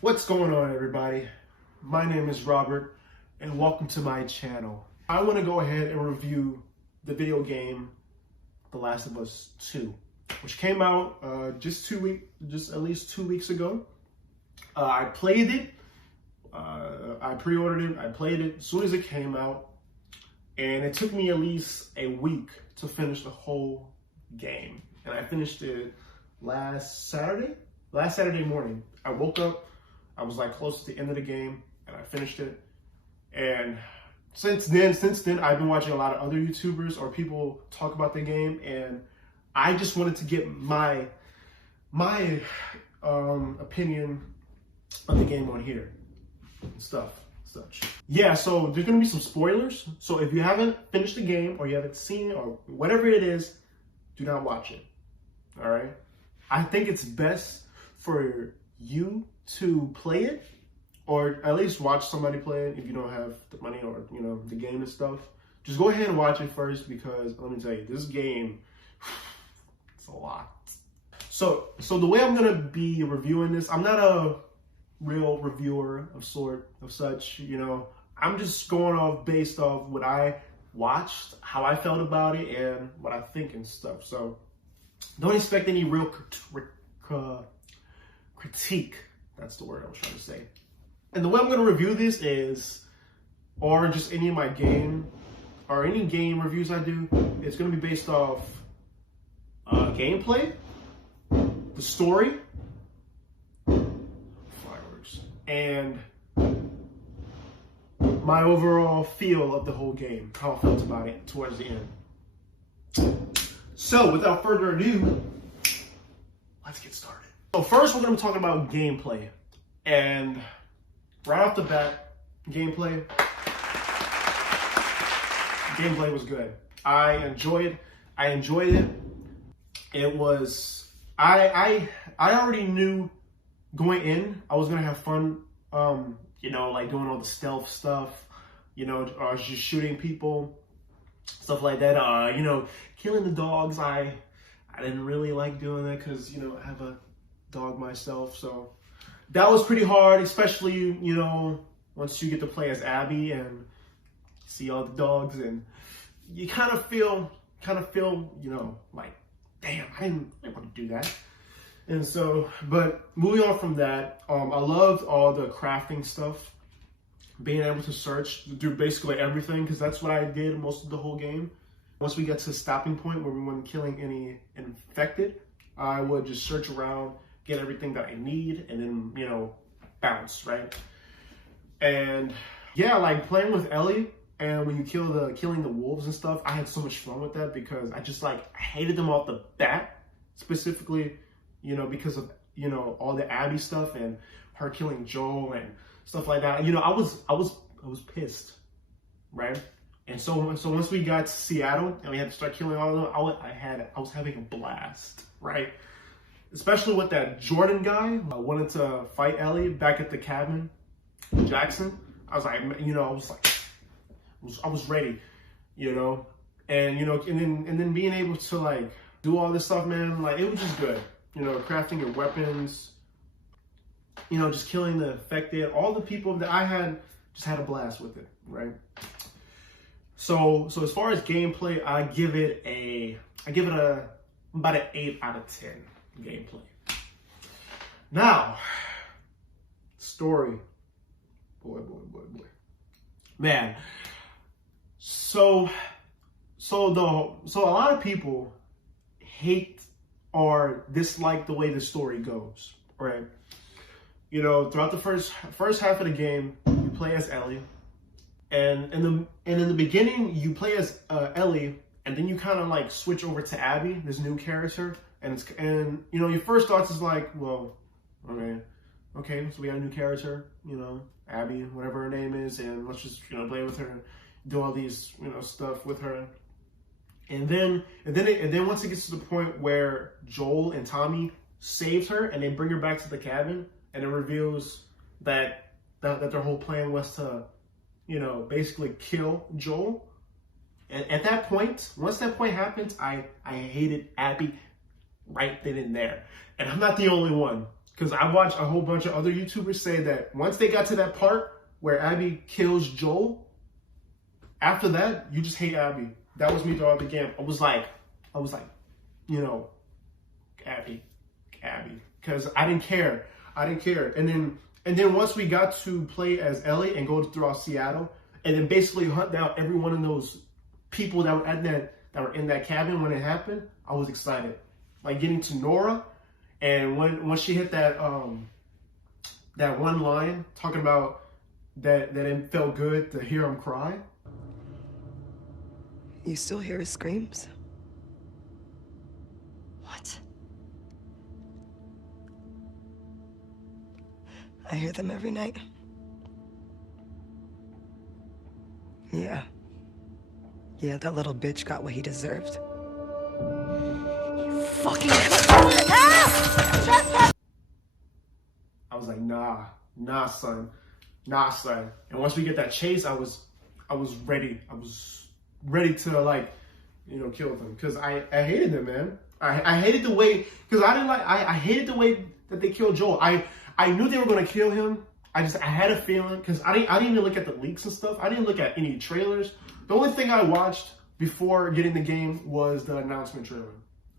What's going on, everybody? My name is Robert and welcome to my channel. I want to go ahead and review the video game The Last of Us 2, which came out just at least 2 weeks ago. I played it, I pre-ordered it, I played it as soon as it came out, and it took me at least a week to finish the whole game. And I finished it last Saturday morning. I woke up, I was like close to the end of the game, and I finished it. And since then, I've been watching a lot of other YouTubers or people talk about the game, and I just wanted to get my opinion on the game on here and such. Yeah, so there's gonna be some spoilers. So if you haven't finished the game or you haven't seen it or whatever it is, do not watch it. All right. I think it's best for you to play it, or at least watch somebody play it if you don't have the money or the game and stuff. Just go ahead and watch it first, because let me tell you, this game, it's a lot. So the way I'm gonna be reviewing this, I'm not a real reviewer of such. I'm just going off based off what I watched, how I felt about it, and what I think and stuff. So don't expect any real critique. That's the word I was trying to say. And the way I'm going to review this is, or just any of my game, or any game reviews I do, it's going to be based off gameplay, the story, fireworks, and my overall feel of the whole game, how I felt about it towards the end. So without further ado, let's get started. So first, we're going to be talking about gameplay. And right off the bat, gameplay was good. I enjoyed it. It was, I already knew going in, I was going to have fun, like doing all the stealth stuff, just shooting people, stuff like that. Killing the dogs, I didn't really like doing that because, I have a dog myself, so that was pretty hard, especially, once you get to play as Abby and see all the dogs, and you kind of feel, like, damn, I didn't want to do that. And so, but moving on from that, I loved all the crafting stuff, being able to search, do basically everything, because that's what I did most of the whole game. Once we get to the stopping point where we weren't killing any infected, I would just search around, get everything that I need, and then, bounce, right? And yeah, like playing with Ellie, and when you killing the wolves and stuff, I had so much fun with that, because I just I hated them off the bat, specifically, because of, all the Abby stuff and her killing Joel and stuff like that. I was pissed, right? And so once we got to Seattle and we had to start killing all of them, I was having a blast, right? Especially with that Jordan guy. I wanted to fight Ellie back at the cabin, Jackson. I was like, I was ready, and and then being able to do all this stuff, man, it was just good. Crafting your weapons, just killing the infected, all the people that I had, just had a blast with it, right? So as far as gameplay, I give it about an 8 out of 10 gameplay. Now, story, boy, man. So a lot of people hate or dislike the way the story goes, right? Throughout the first half of the game, you play as Ellie, and in the beginning you play as Ellie, and then you kind of switch over to Abby, this new character, and your first thoughts is well, okay, so we got a new character, Abby, whatever her name is, and let's just play with her, do all these stuff with her. And then once it gets to the point where Joel and Tommy saved her and they bring her back to the cabin, and it reveals that their whole plan was to, basically kill Joel. And at that point, once that point happens, I hated Abby right then and there. And I'm not the only one. Because I watched a whole bunch of other YouTubers say that once they got to that part where Abby kills Joel, after that, you just hate Abby. That was me throughout the game. I was like, you know, Abby. Because I didn't care. And then once we got to play as Ellie and go throughout Seattle, and then basically hunt down every one of those people that were in that cabin when it happened, I was excited. Like getting to Nora, and when she hit that one line talking about that it felt good to hear him cry. You still hear his screams? What? I hear them every night. Yeah. Yeah, that little bitch got what he deserved. You fucking ah! I was like, nah, son. And once we get that chase, I was ready. I was ready to, like, you know, kill them. Because I hated them, man. I hated the way, because I hated the way that they killed Joel. I knew they were going to kill him. I had a feeling, because I didn't even look at the leaks and stuff. I didn't look at any trailers. The only thing I watched before getting the game was the announcement trailer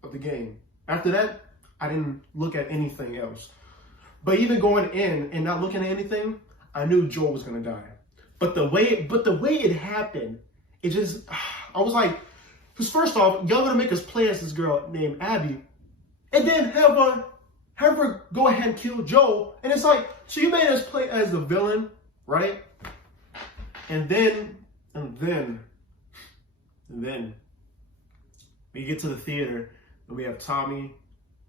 of the game. After that, I didn't look at anything else. But even going in and not looking at anything, I knew Joel was going to die. But the way it happened, it just, I was like, because first off, y'all going to make us play as this girl named Abby, and then have her go ahead and kill Joel. And it's like, so you made us play as the villain, right? And then we get to the theater and we have Tommy,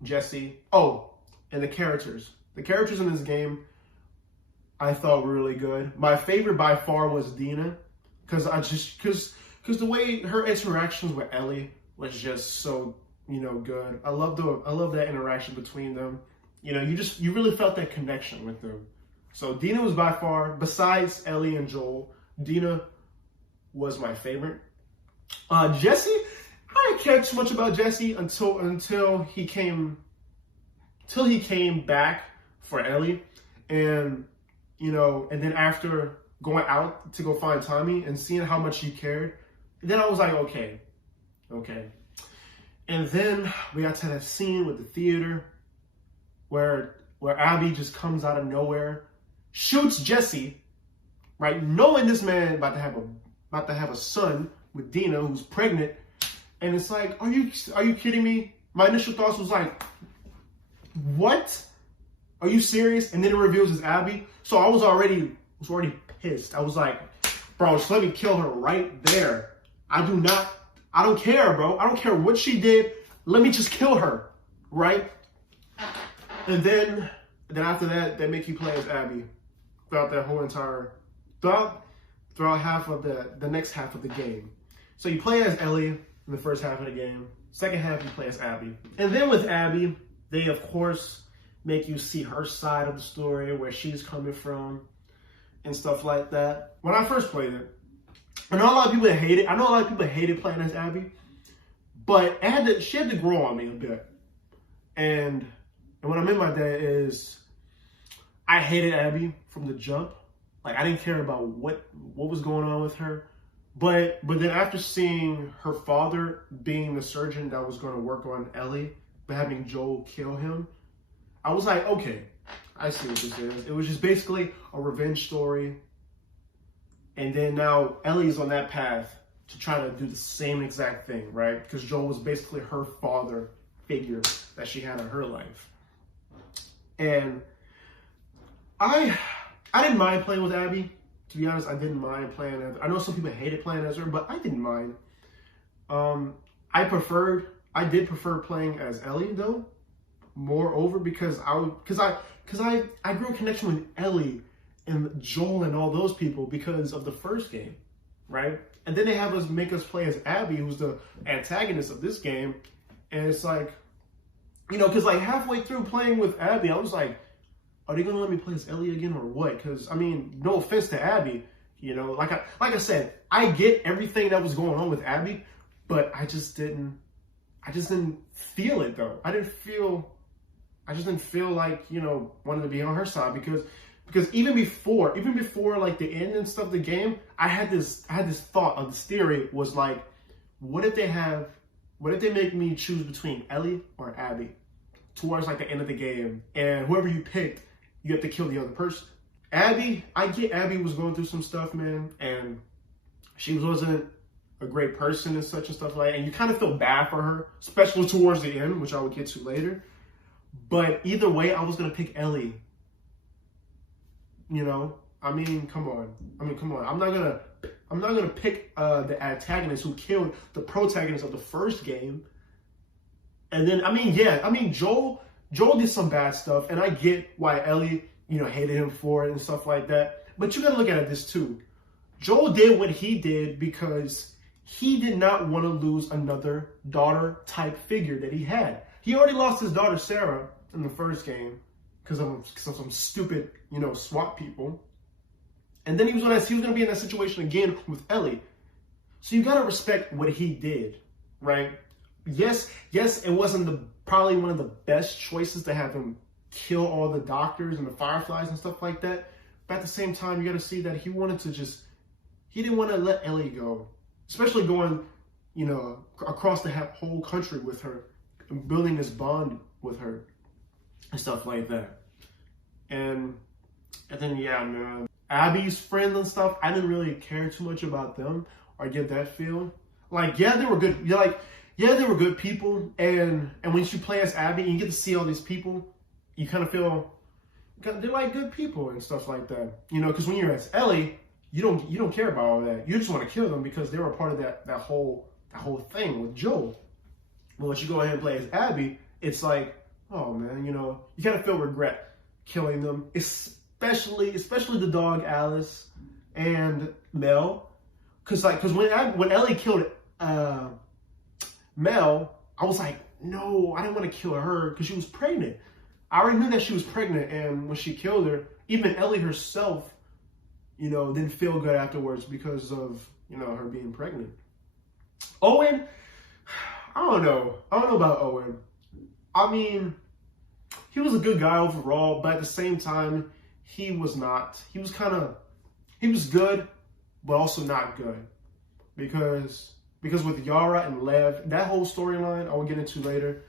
Jesse, and the characters. The characters in this game I thought were really good. My favorite by far was Dina, because the way her interactions with Ellie was just so, you know, good. I love that interaction between them. You know, you really felt that connection with them. So Dina was by far, besides Ellie and Joel, Dina was my favorite. Jesse, I didn't care too much about Jesse until he came back for Ellie, and you know, and then after going out to go find Tommy and seeing how much he cared, then I was like, okay. And then we got to that scene with the theater where Abby just comes out of nowhere, shoots Jesse, right, knowing this man about to have a son with Dina, who's pregnant, and it's like, are you kidding me? My initial thoughts was like, what? Are you serious? And then it reveals it's Abby. So I was already pissed. I was like, bro, just let me kill her right there. I don't care, bro. I don't care what she did. Let me just kill her, right? And then after that, they make you play as Abby throughout that whole entire, throughout half of the next half of the game. So you play as Ellie in the first half of the game. Second half, you play as Abby. And then with Abby, they, of course, make you see her side of the story, where she's coming from and stuff like that. When I first played it, I know a lot of people hated playing as Abby, but she had to grow on me a bit. And what I mean by that is I hated Abby from the jump. Like, I didn't care about what was going on with her. But then after seeing her father being the surgeon that was going to work on Ellie, but having Joel kill him, I was like, okay, I see what this is. It was just basically a revenge story. And then now Ellie's on that path to try to do the same exact thing, right? Because Joel was basically her father figure that she had in her life. And I didn't mind playing with Abby. To be honest, I didn't mind playing as her. I know some people hated playing as her, but I didn't mind. I did prefer playing as Ellie though. Moreover, because I grew a connection with Ellie and Joel and all those people because of the first game, right? And then they make us play as Abby, who's the antagonist of this game, and it's like, you know, because like halfway through playing with Abby, I was like, are they gonna let me play as Ellie again or what? Because I mean, no offense to Abby, you know, like I said, I get everything that was going on with Abby, but I just didn't feel it though. I didn't feel I just didn't feel like, you know, wanted to be on her side because even before like the end and stuff of the game, I had this thought of this theory was like, what if they make me choose between Ellie or Abby towards like the end of the game, and whoever you picked, you have to kill the other person. Abby, I get Abby was going through some stuff, man, and she wasn't a great person and such and stuff like that, and you kind of feel bad for her, especially towards the end, which I will get to later. But either way, I was gonna pick Ellie. You know, I mean, come on. I'm not gonna pick the antagonist who killed the protagonist of the first game. And then, Joel did some bad stuff, and I get why Ellie, you know, hated him for it and stuff like that. But you gotta look at this too. Joel did what he did because he did not want to lose another daughter-type figure that he had. He already lost his daughter Sarah in the first game because of some stupid, you know, SWAT people. And then he was gonna be in that situation again with Ellie. So you gotta respect what he did, right? Yes, it wasn't probably one of the best choices to have him kill all the doctors and the Fireflies and stuff like that. But at the same time, you gotta see that he didn't want to let Ellie go, especially going, you know, across the whole country with her, and building this bond with her and stuff like that. And then, yeah, man, Abby's friends and stuff, I didn't really care too much about them or get that feel. Like, yeah, they were good. They were good people. And when you play as Abby and you get to see all these people, you kind of feel they're like good people and stuff like that. You know, because when you're as Ellie, you don't care about all that. You just want to kill them because they were a part of that whole thing with Joel. But once you go ahead and play as Abby, it's like, oh man, you know, you kind of feel regret killing them, especially the dog Alice and Mel, because when Ellie killed Mel, I was like, no, I didn't want to kill her because she was pregnant. I already knew that she was pregnant, and when she killed her, even Ellie herself, you know, didn't feel good afterwards because of, you know, her being pregnant. Owen, I don't know about Owen. I mean, he was a good guy overall, but at the same time, he was not. He was good, but also not good. Because with Yara and Lev, that whole storyline I will get into later,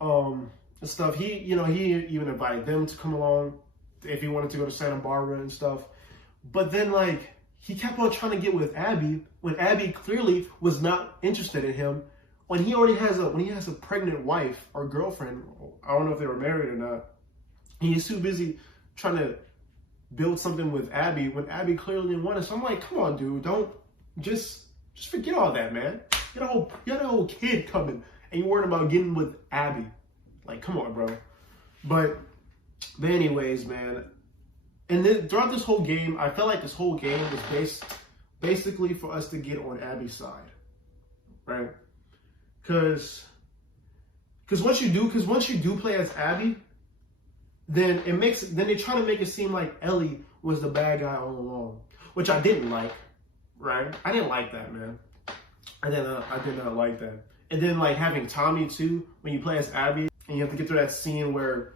and stuff, he even invited them to come along if he wanted to go to Santa Barbara and stuff. But then, like, he kept on trying to get with Abby when Abby clearly was not interested in him. When he has a pregnant wife or girlfriend, I don't know if they were married or not. He's too busy trying to build something with Abby when Abby clearly didn't want it. So I'm like, come on, dude, don't just forget all that, man. You got a whole kid coming, and you're worried about getting with Abby. Like, come on, bro. But anyways, man. And then throughout this whole game, I felt like this whole game was basically for us to get on Abby's side, right? Because once you do play as Abby, then they try to make it seem like Ellie was the bad guy all along, which I didn't like, right? I didn't like that, man. I did not like that. And then like having Tommy too, when you play as Abby, and you have to get through that scene where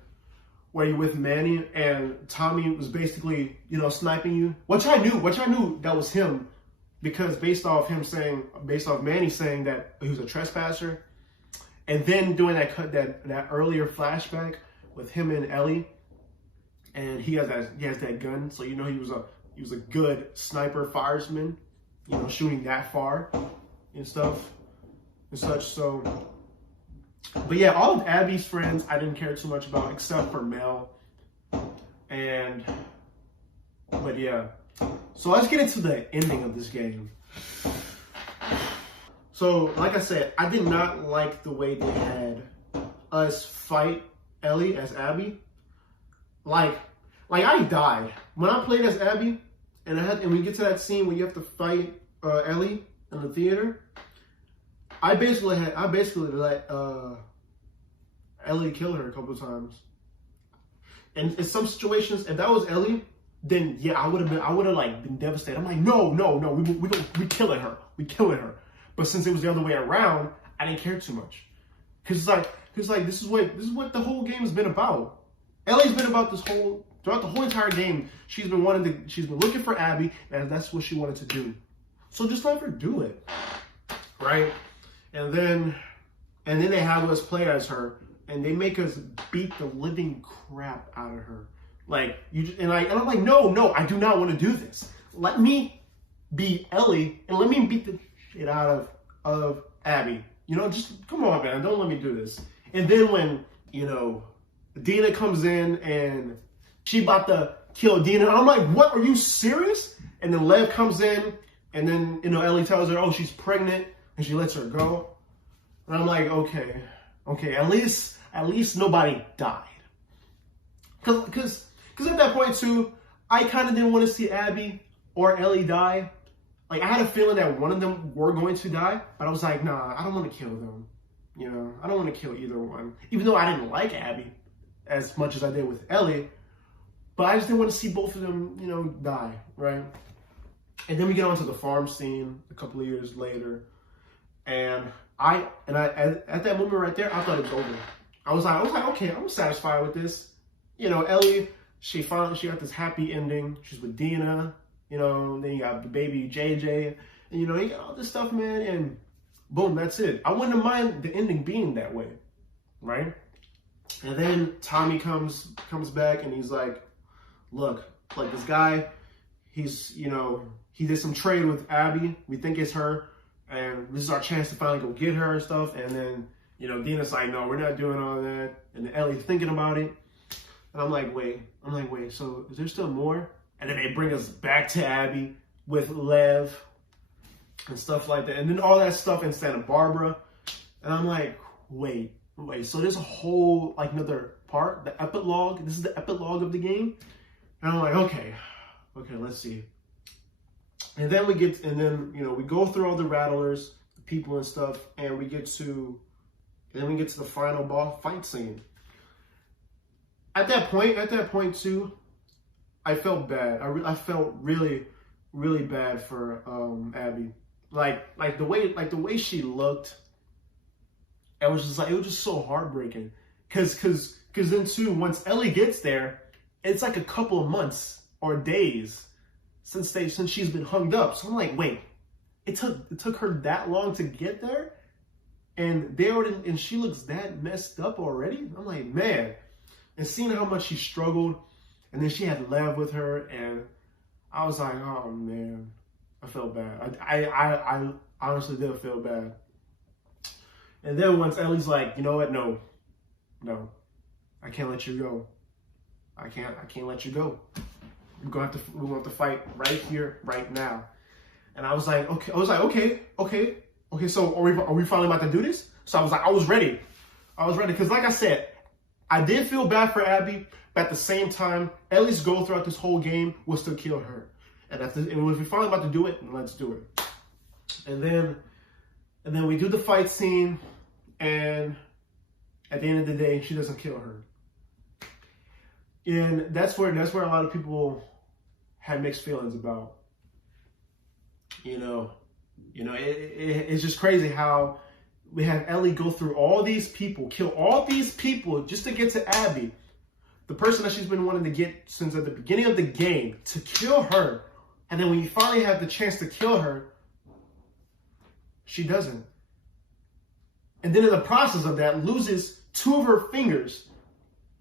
you're with Manny and Tommy was basically, you know, sniping you, which I knew that was him, because based off Manny saying that he was a trespasser, and then doing that earlier flashback with him and Ellie, and he has that gun, so you know he was a good sniper firesman, you know, shooting that far and stuff and such. So, but yeah, all of Abby's friends I didn't care too much about except for Mel. But yeah, so let's get into the ending of this game. So, like I said, I did not like the way they had us fight Ellie as Abby. Like I died when I played as Abby, and we get to that scene where you have to fight Ellie in the theater. I basically let Ellie kill her a couple of times. And in some situations, if that was Ellie, then yeah, I would have like been devastated. I'm like, no, we killing her. But since it was the other way around, I didn't care too much. Cause He's like, this is what the whole game has been about. Ellie's been about throughout the whole entire game. She's been looking for Abby, and that's what she wanted to do. So just let her do it, right? And then they have us play as her, and they make us beat the living crap out of her. Like and I'm like, no, I do not want to do this. Let me be Ellie and let me beat the shit out of Abby. You know, just come on, man, don't let me do this. And then when Dina comes in and she about to kill Dina, I'm like, what? Are you serious? And then Lev comes in, and then Ellie tells her, oh, she's pregnant, and she lets her go. And I'm like, okay, at least nobody died. Because at that point too, I kind of didn't want to see Abby or Ellie die. Like, I had a feeling that one of them were going to die, but I was like, nah, I don't want to kill them. I don't want to kill either one. Even though I didn't like Abby as much as I did with Ellie, but I just didn't want to see both of them, die, right? And then we get onto the farm scene a couple of years later, and at that moment right there, I thought it was over. I was like, okay, I'm satisfied with this. Ellie, she got this happy ending. She's with Dina, then you got the baby JJ, and you got all this stuff, man, and boom, that's it. I wouldn't mind the ending being that way, right? And then Tommy comes back, and he's like, look, like this guy, he's, he did some trade with Abby. We think it's her, and this is our chance to finally go get her and stuff. And then, Dina's like, no, we're not doing all that. And then Ellie's thinking about it. And I'm like, wait, so is there still more? And then they bring us back to Abby with Lev and stuff like that. And then all that stuff in Santa Barbara. And I'm like, wait. So there's a whole, another part, the epilogue. This is the epilogue of the game. And I'm like, okay, let's see. And then we go through all the rattlers, the people and stuff, and we get to the final boss fight scene. At that point too, I felt bad. I felt really, really bad for Abby. Like the way she looked, it was just so heartbreaking. Cause then too, once Ellie gets there, it's like a couple of months or days since she's been hung up. So I'm like, wait, it took her that long to get there, and she looks that messed up already. I'm like, man, and seeing how much she struggled, and then she had Lev with her, and I was like, oh man, I felt bad. I honestly did feel bad. And then once Ellie's like, you know what, no, I can't let you go. I can't let you go. We're going to have to fight right here, right now. And I was like, okay. So are we finally about to do this? So I was ready. Because like I said, I did feel bad for Abby, but at the same time, Ellie's goal throughout this whole game was to kill her. And if we're finally about to do it, let's do it. And then we do the fight scene, and at the end of the day, she doesn't kill her. And that's where a lot of people had mixed feelings about. It's just crazy how we have Ellie go through all these people, kill all these people just to get to Abby, the person that she's been wanting to get since at the beginning of the game, to kill her. And then when you finally have the chance to kill her, she doesn't. And then in the process of that, loses 2 of her fingers,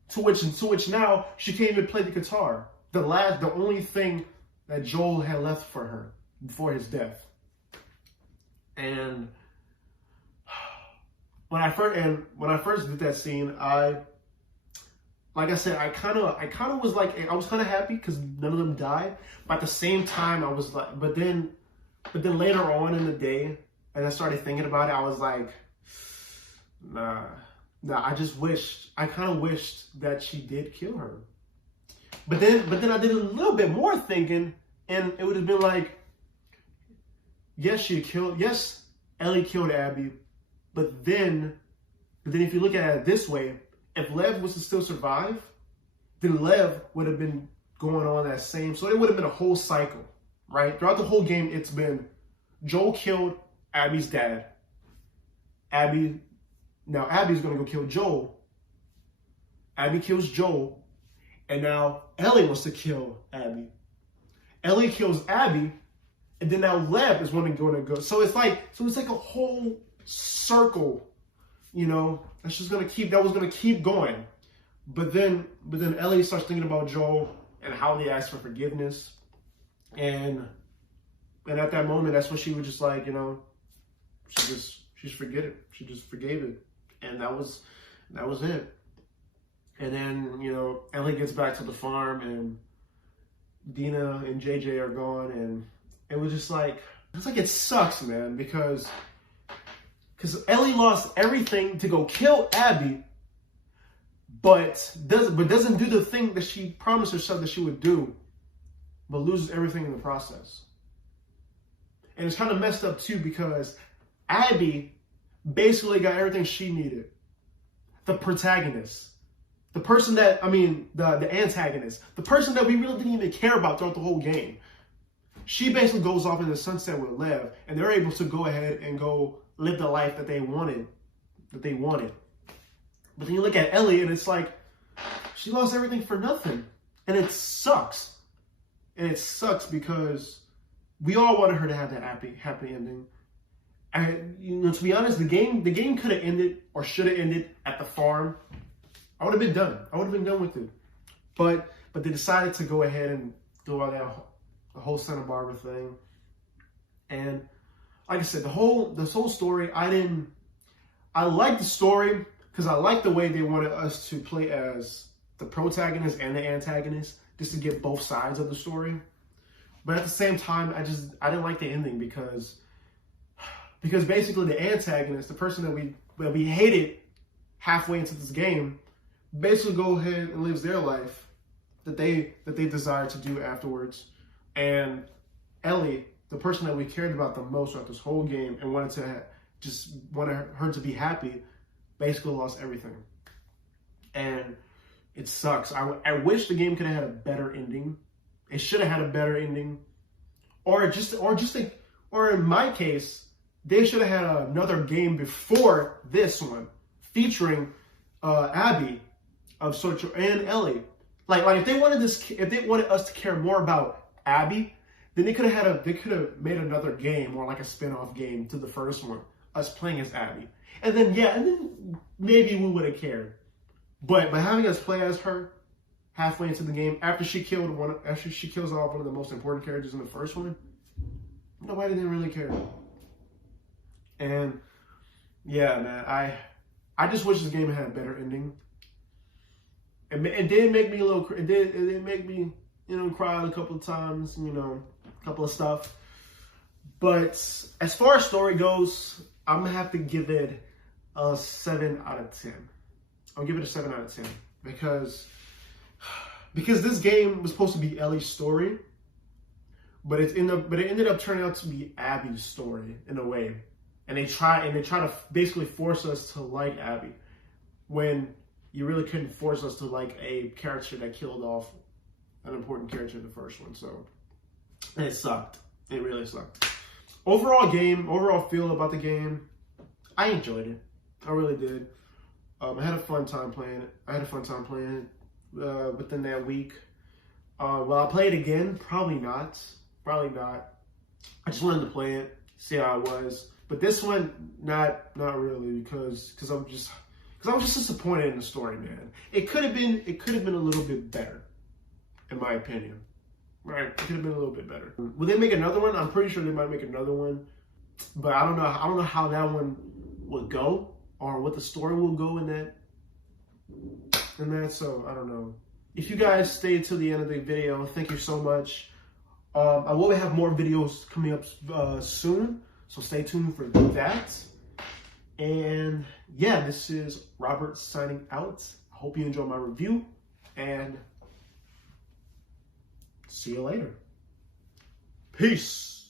to which now she can't even play the guitar. The only thing that Joel had left for her before his death. And when I first did that scene, like I said, I kind of was like, I was kind of happy because none of them died. But at the same time, I was like, but then later on in the day, and I started thinking about it, I was like, nah, I kind of wished that she did kill her. But then I did a little bit more thinking, and it would have been like, yes, Ellie killed Abby, but then if you look at it this way, if Lev was to still survive, then Lev would have been going on that same, so it would have been a whole cycle, right? Throughout the whole game, it's been Joel killed Abby's dad. Abby Now Abby's gonna go kill Joel. Abby kills Joel, and now Ellie wants to kill Abby. Ellie kills Abby, and then now Lev is going to go. So it's like a whole circle, you know. That's just gonna keep going. But then Ellie starts thinking about Joel and how they asked for forgiveness, and at that moment, that's when she was just like, you know, she just forget it. She just forgave it, and that was it. And then, you know, Ellie gets back to the farm, and Dina and JJ are gone, and it was just like, it sucks, man, because Ellie lost everything to go kill Abby, but doesn't do the thing that she promised herself that she would do, but loses everything in the process. And it's kind of messed up too, because Abby basically got everything she needed. The protagonist. The person that, the antagonist. The person that we really didn't even care about throughout the whole game. She basically goes off in the sunset with Lev, and they're able to go ahead and go live the life that they wanted. But then you look at Ellie, and it's like, she lost everything for nothing. And it sucks. And it sucks because we all wanted her to have that happy ending. And, you know, to be honest, the game could have ended, or should have ended, at the farm. I would have been done. I would have been done with it. But they decided to go ahead and do all that, the whole Santa Barbara thing. And like I said, this whole story, I liked the story because I liked the way they wanted us to play as the protagonist and the antagonist, just to get both sides of the story. But at the same time, I didn't like the ending because basically the antagonist, the person that we hated halfway into this game, basically go ahead and lives their life that they desire to do afterwards. And Ellie, the person that we cared about the most throughout this whole game and wanted her to be happy, basically lost everything. And it sucks. I wish the game could have had a better ending. It should have had a better ending, or in my case, they should have had another game before this one featuring Abby of Sorcher and Ellie. Like if they wanted us to care more about Abby, then they could have made another game, or like a spin-off game to the first one, us playing as Abby, and then maybe we would have cared. But having us play as her halfway into the game, after she kills off one of the most important characters in the first one, nobody didn't really care. And yeah, man, I just wish this game had a better ending. It did make me it did make me, you know, cry a couple of times, you know, a couple of stuff. But as far as story goes, I'm gonna have to give it a 7 out of 10. I'll give it a 7 out of 10 because this game was supposed to be Ellie's story, but it ended up turning out to be Abby's story in a way. And they try to basically force us to like Abby when you really couldn't force us to like a character that killed off an important character in the first one. So, and it sucked. It really sucked. Overall feel about the game, I enjoyed it. I really did. I had a fun time playing it. Within that week. Will I play it again? Probably not. I just wanted to play it, see how it was. But this one, not really, because I was just disappointed in the story, man. It could have been a little bit better, in my opinion. Right? It could have been a little bit better. Will they make another one? I'm pretty sure they might make another one, but I don't know how that one would go, or what the story will go in that. So I don't know. If you guys stayed till the end of the video, thank you so much. I will have more videos coming up soon, so stay tuned for that. And yeah, this is Robert signing out. I hope you enjoyed my review, and see you later. Peace.